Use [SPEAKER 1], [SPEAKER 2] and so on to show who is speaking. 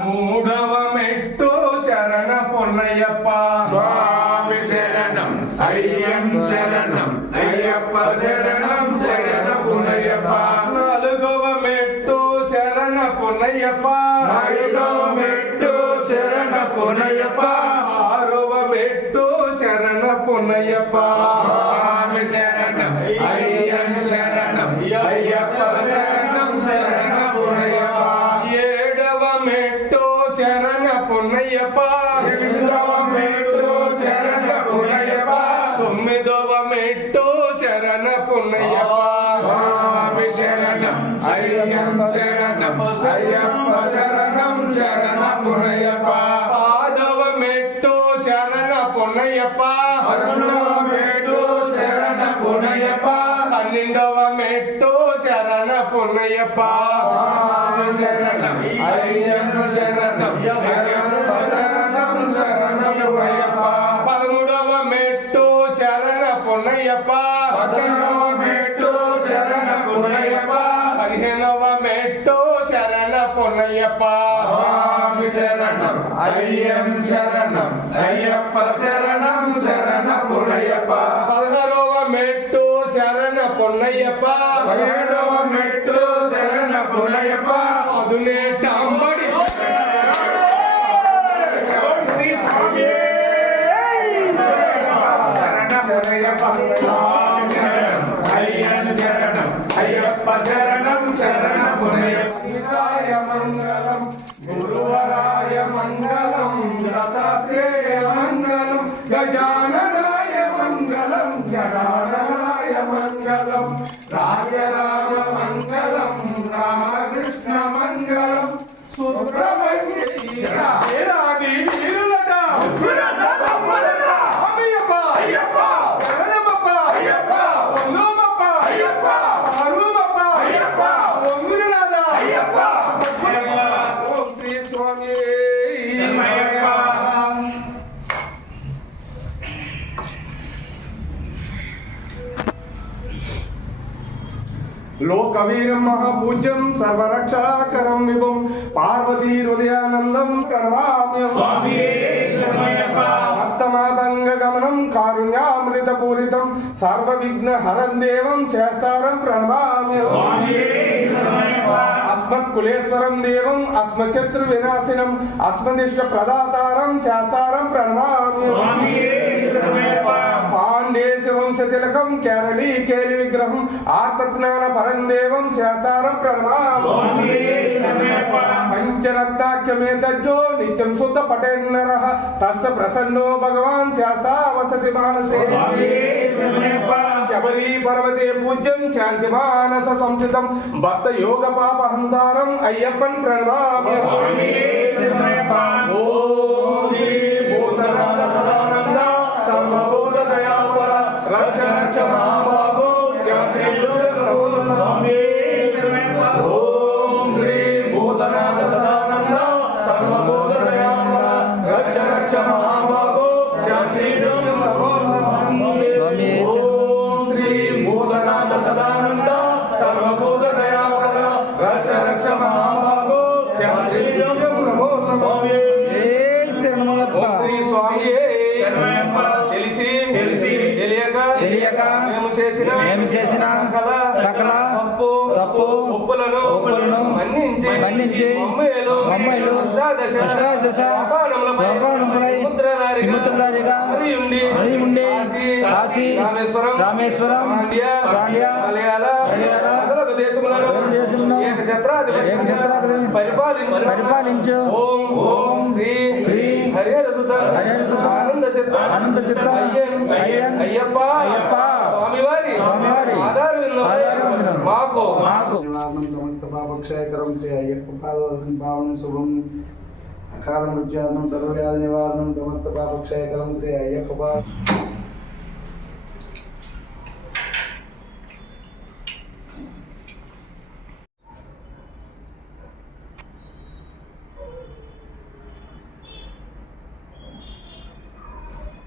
[SPEAKER 1] మూడవ మెట్టు శరణ పొన్నయ్యప్ప
[SPEAKER 2] స్వామి శరణం అయ్యం శరణం అయ్యప్ప శరణం శరణ పునయ్యప్ప
[SPEAKER 1] నాలుగవ మెట్టు శరణ పొన్నయ్యప్ప
[SPEAKER 2] ఐదవ మెట్టు శరణ పునయ్యప్ప
[SPEAKER 1] ఆరవ మెట్టు శరణ పొన్నయ్యప్ప తొమ్మిదవ మెట్టు శరణ పొన్నయ్యప్ప.
[SPEAKER 2] స్వామి శరణం అయ్యం శరణం అయ్యప్ప శరణం శరణ పునయ్యప్ప
[SPEAKER 1] పాదవ మెట్టు శరణ పొన్నయ్యప్ప.
[SPEAKER 2] పదకొండవ మెట్టు శరణ పునయ్యప్ప
[SPEAKER 1] పన్నెండవ మెట్టు శరణ పొన్నయ్యప్ప.
[SPEAKER 2] స్వామి శరణం అయ్యం శరణం అయ్యప్ప
[SPEAKER 1] పొన్నయ్యప్ప
[SPEAKER 2] పద్దెనిమిదవ మెట్టు శరణ పునయ్యప్ప
[SPEAKER 1] పదిహేనవ మెట్టు శరణ పొన్నయ్యప్ప
[SPEAKER 2] స్వామి శరణం అయ్యం శరణం అయ్యప్ప శరణం శరణ పునయ్యప్ప
[SPEAKER 1] పదహారవ మెట్టు శరణ పొన్నయ్యప్ప
[SPEAKER 2] పదిహేడవ మెట్టు శరణ పునయ్యప్ప
[SPEAKER 1] పదునేట
[SPEAKER 2] అయ్యప్ప శరణం శరణ పునయ్యప్ప
[SPEAKER 1] మంగళం గురువరాయ మంగళం దత్తాత్రేయ మంగళం గజాననాయ మంగళం జనార్దనాయ లోకవీరం మహాపూజ్యం సర్వరక్షాకరం విభం పార్వతీ హృదయానందం కర్వామ్యం భక్తమాతంగ గమనం కారుణ్యామృత పూరితం సర్వ విఘ్న హరం దేవం చేస్తారం ప్రణమామ్యం అస్మత్ కులేశ్వరం దేవం అస్మచత్రు వినాశినం అస్మదిష్ట ప్రదాతారం చేస్తారం ప్రణమామ్యం పాండేశ వంశ తిలకం కేరళీ కేలి విగ్రహం ఆర్తజ్ఞాన పరం దేవం చేస్తారం ప్రణమామ్యం పంచరత్నాఖ్యమేతజ్జో నిత్యం శుద్ధ పటేన్నర తస్య ప్రసన్నో భగవాన్ శాస్తా వసతి మానసే. శబరీ పర్వతే పూజ్యం శాంతి మానస సంచితం భక్త యోగ అయ్యప్పన్ ప్రణమామ్యం ఓం మేము చేసిన సకల తప్పు ఒప్పులను మన్నించి మమ్మేలు అష్టాదశ సముద్రధారిగా మరి ఉండి కాశీ రామేశ్వరం ఏకఛత్రాధిపతి పరిపాలించు. ఓం ఓం శ్రీ
[SPEAKER 3] శ్రీ
[SPEAKER 1] హరిహర సుత ఆనంద చిత్త అయ్యప్ప
[SPEAKER 3] అయ్యప్ప
[SPEAKER 4] సమస్త పాపక్షయకరం శ్రీ అయ్యప్ప పాదవదం పావనం శుభం. అకాల మృత్యాదనం సర్వవ్యాధి నివారణం సమస్త పాపక్షయకరం శ్రీ అయ్యప్ప